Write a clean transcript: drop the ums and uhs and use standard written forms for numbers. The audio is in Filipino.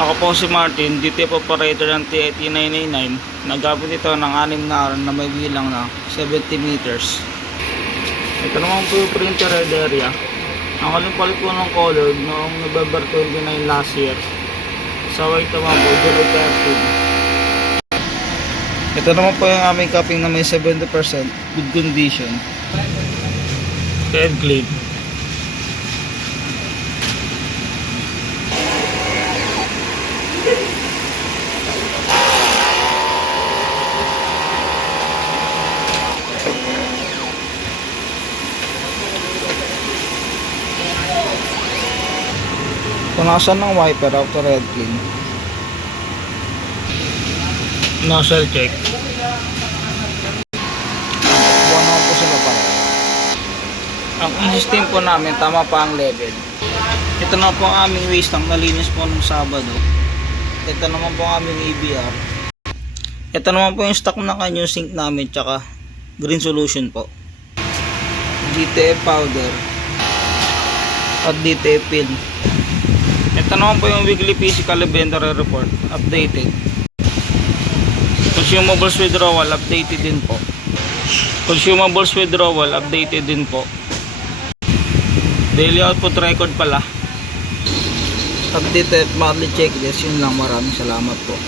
Ako po si Martin, duty operator ng T8999. Naggamit ito ng 6 na aral na may bilang na 70 meters. Ito naman po yung printer head area. Ang kaling palit po ng color noong November 29 last year. Sa white naman po, July 13. Ito naman po yung aming cupping na may 70% good condition. Head clean. Punasan ng wiper after red clean. Nozzle check. Buwan naman po sila pareho. Ang system po namin, tama pa ang level. Ito na po ang aming waste tank, nalinis po nung Sabado. Ito naman po ang aming EBR. Ito naman po yung stock na kanyang sink namin, tsaka green solution po. DTF powder at DTF pin. Ito naman po yung weekly physical inventory report, updated. Consumables withdrawal, updated din po. Consumables withdrawal, updated din po. Daily output record pala. Updated monthly checklist, yun lang. Maraming salamat po.